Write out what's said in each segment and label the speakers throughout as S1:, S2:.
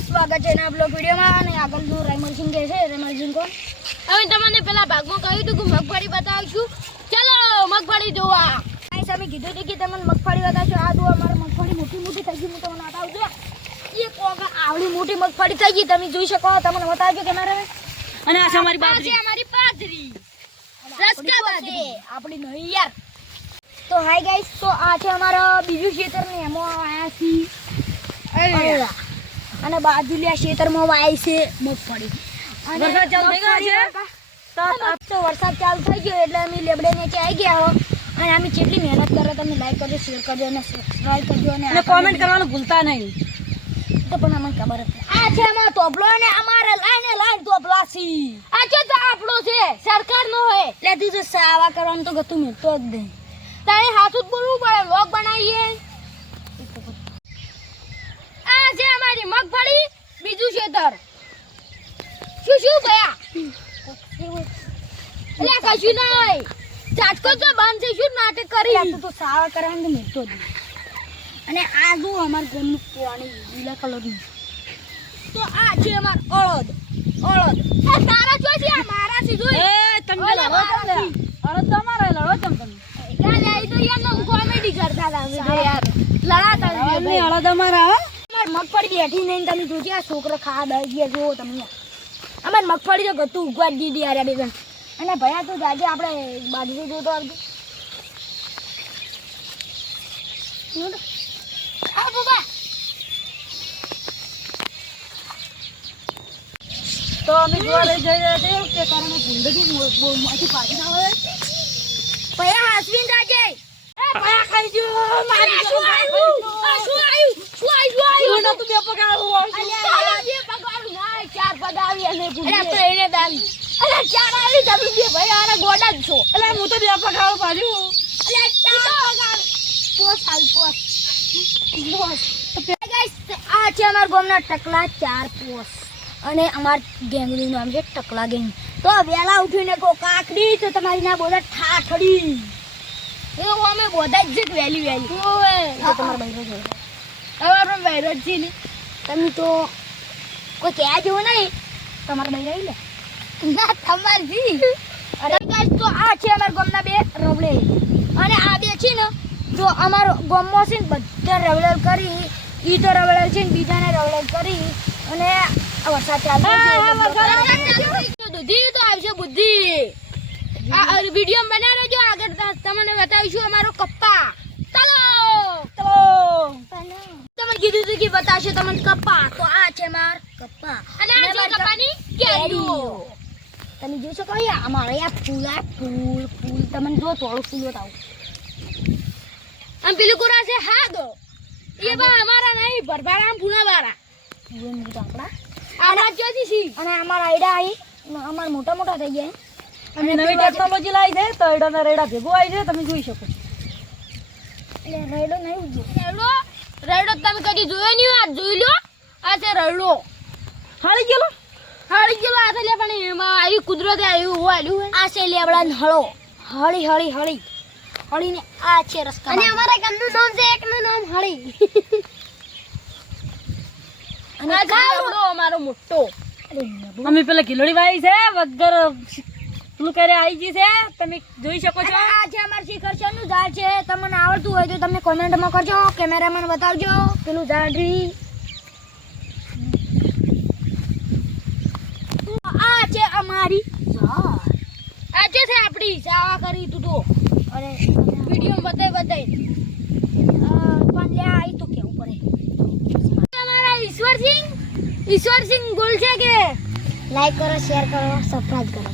S1: સ્વાગત છે એના બ્લોગ વિડીયોમાં અને આગળનું રેમલસિંહ કહે છે. રેમલસિંહ કોણ?
S2: હવે તમને પેલા ભાગમાં કહ્યું હતું કે મગફળી બતાવીશું. ચલો મગફળી જોવા.
S1: ગાઈસ અમે કીધું હતું કે તમને મગફળી બતાવશું. આ જુઓ અમારે મગફળી મોટી મોટી થઈ ગઈ. હું તમને બતાવું છું એક વખત આવડી મોટી મગફળી થઈ ગઈ. તમે જોઈ શકો તમને બતાવજો કેમેરા
S3: અને આ છે અમારી
S2: છે
S3: બાજરી.
S2: અમારી બાજરી. રસકા બાજરી.
S1: આપણી નહીં યાર તો હાય ગાઈસ તો આ છે અમારો બીજું ખેતર ને એમાં આયા છીએ. અને બાજુલિયા ખેતરમાં વાય છે મગફળી અને
S3: વરસાદ ચાલુ થઈ ગયો
S1: એટલે અમે લેબડે નીચે આવી ગયા હો. અને અમે કેટલી મહેનત કરો તમે લાઈક કરજો શેર કરજો અને સબસ્ક્રાઈબ કરજો અને
S3: કોમેન્ટ કરવાનું ભૂલતા નહીં.
S1: તો પણ અમને ખબર હતી. આ છે અમારો તોપલો અને અમારે લાઈને લાઈન તોપલા છી.
S2: આ છે તો આપણો છે સરકારનો નો
S1: એટલે તું સાવા કરવાનું તો ગતું મિલતો જ નહીં.
S2: તારે હાથું જ બોલવું પડે લોક બનાવીએ આ છે અમારી મગફળી બીજું ખેતર શું શું ભયા એટલે કશું નહીં. ચાટકો તો બંધ છે શું નાટક કરી?
S1: તું તો સાવા કરવાનું તો મિલતો જ અને આ જો અમારા ગામનું પાણી લીલા કલરનું. તો આ છે અમાર અળદ. અળદ.
S2: એ તારા જોઈ છે મારા સીધું
S3: એ તમે લડો છો. લે. લડો તમારે લડો તમ તમે.
S2: યાર આ તો યાર કોમેડી કરતા હતા અમે. યાર જ
S3: હળદ અમારા હો.
S1: અમાર મગફળી બેઠી નહીં તમે જોજો આ છોકરો ખાવા દઈ ગયા જુઓ તમને અમાર મગફળી તો ગતું ઉગવા જ દીધી યાર બેગન અને ભયા તું જાજે આપણે બાજરી જોતો આવજો.
S2: આ બાબા
S3: તો અમે જોવા લઈ જઈ રહ્યા છીએ કે કારણે ભૂંડથી માંથી પાછી ના હોય.
S1: પયા હાસવીન રાજે
S3: પયા ખાઈ ગયો. મારી
S2: શું આવ્યું? શું આવ્યું?
S3: તું તું બે પગાર
S2: ચાલો બે પગાર ના ચાર પગાર અને
S1: અરે તો એને દાન
S2: અરે ચાર આવી તમે બે ભાઈ આરા ગોડા જ છો.
S3: એટલે હું તો બે પગાર પાડ્યું
S2: અરે ચાર પગાર.
S1: પોસ હાલ પોસ. પોસ. આ છે અમારા ગામના ટકલા ચાર પોસ. અને અમાર ગેંગનું નામ છે ટકલા ગેંગ. તો વહેલા ઉઠીને કો કાકડી તો તમારી ના બોલે ઠાઠડી.
S2: એ અમે બધા જ વેલી વેલી ઓએ
S1: તો તમારા બૈરો
S2: જ ને.
S1: તમે તો કોઈ કહેવા જેવું નહીં. તમારે બૈરો લે.
S2: ના તમારી
S1: અરે ગાઈસ તો આ છે અમારા ગામના બે રવડે. અને આ બે છે ને જો અમારો ગામમાં છે ને બધા રવડલ કરી ઈ તો રવડલ છે ને બીજાને રવડલ કરી અને વરસાદ ચાલુ છે એટલે
S2: તો આવશે બુદ્ધિ. આ વીડિયો બનાવો જો આગળ તમને બતાવીશું અમારો કપ્પા. ચાલો!
S1: કીધું હતું કે બતાશે તમને કપ્પા. તો આ છે માર કપ્પા.
S2: અને આ
S1: જો
S2: કપ્પાની કેરીઓ.
S1: તમે જોઈ શકો યા અમારે આ ફૂલ આ ફૂલ ફૂલ. તમને જો થોડું ફૂલ બતાવું.
S2: આમ પેલું કોરા છે? હાગો એ બા અમારા નહીં ભરભાડા આમ ફૂલા બારા
S1: ફૂલ એમ આપણા.
S2: આના જોતી સી.
S1: અને અમારા આઈડા આઈ. અમાર મોટા મોટા થઈ ગયા.
S3: અને નવી ટેકનોલોજી લાવી છે તો એડાના રેડા ભેગું આવી છે તમે જોઈ શકો
S1: એટલે રેડો નહીં
S2: રેડો? રેડો તમે કદી જોયો નહીં આ જોઈ લો. આ છે રડો.
S3: હાળી ગયેલો?
S2: હાળી ગયેલો આ લે પણ એમાં આવી કુદરતે આવ્યું હું આલ્યું
S1: આ છે લેબડા હળો હળી હળી હળી. હળીને આ છે રસ્તા
S2: અને અમારા ગામનું નામ છે એકનું નામ હળી.
S1: અને
S2: આ છે અમારો મોટો.
S3: અમે પેલા ગિલોડી ભાઈ છે વગર પેલું કરે આવી ગઈ છે? તમે જોઈ શકો છો.
S1: આ છે અમાર શિખરનું ઝાડ છે. તમને આવડતું હોય તો તમે કોમેન્ટમાં કરજો કેમેરામેન બતાવજો. પેલું ઝાડ રી. આ છે અમારી
S2: આ છે છે આપણી સાવા કરી તું તો.
S1: અરે
S2: વીડિયો બતાય બતાય.
S1: પણ લે આ તો કેવું પડે.
S2: તમારા ઈશ્વરસિંહ ઈશ્વરસિંહ ગોલ છે કે?
S1: લાઈક કરો શેર કરો સબસ્ક્રાઇબ કરો.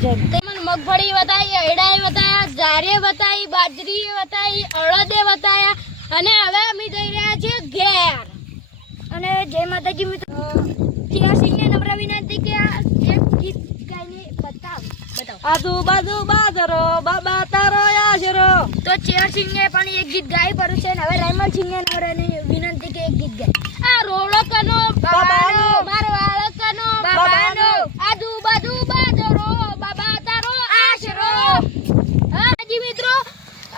S2: તમને મગફળી બતાવી એડાએ બતાવ્યા જારે બતાવી બાજરી બતાવી અડદે બતાવ્યા અને હવે અમે જઈ રહ્યા છીએ ઘેર.
S1: અને જય માતાજી મિત્રો. સિંહ ને નમ્ર વિનંતી કે આ એક ગીત ગાઈને બતાવ. આજુ
S3: બાજુ બાજરો બાબા તારો આશરો
S1: તો ચેરસિંહે પણ એક ગીત ગાઈ પડ્યું છે ને હવે રાયમલ સિંહે નમ્ર વિનંતી કે એક ગીત ગાય
S2: આ રોડો કનો
S3: બાબાનો,
S2: મારો વાળો કનો
S3: બાબાનો,
S2: આજુબાજુ બાજરો બાબા તારો આશરો હા જી મિત્રો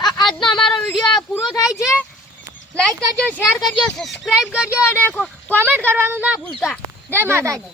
S2: આ- આજનો અમારો વીડિયો પૂરો થાય છે. લાઈક કરજો શેર કરજો સબસ્ક્રાઇબ કરજો અને કોમેન્ટ કરવાનું ના ના ભૂલતા. જય માતાજી.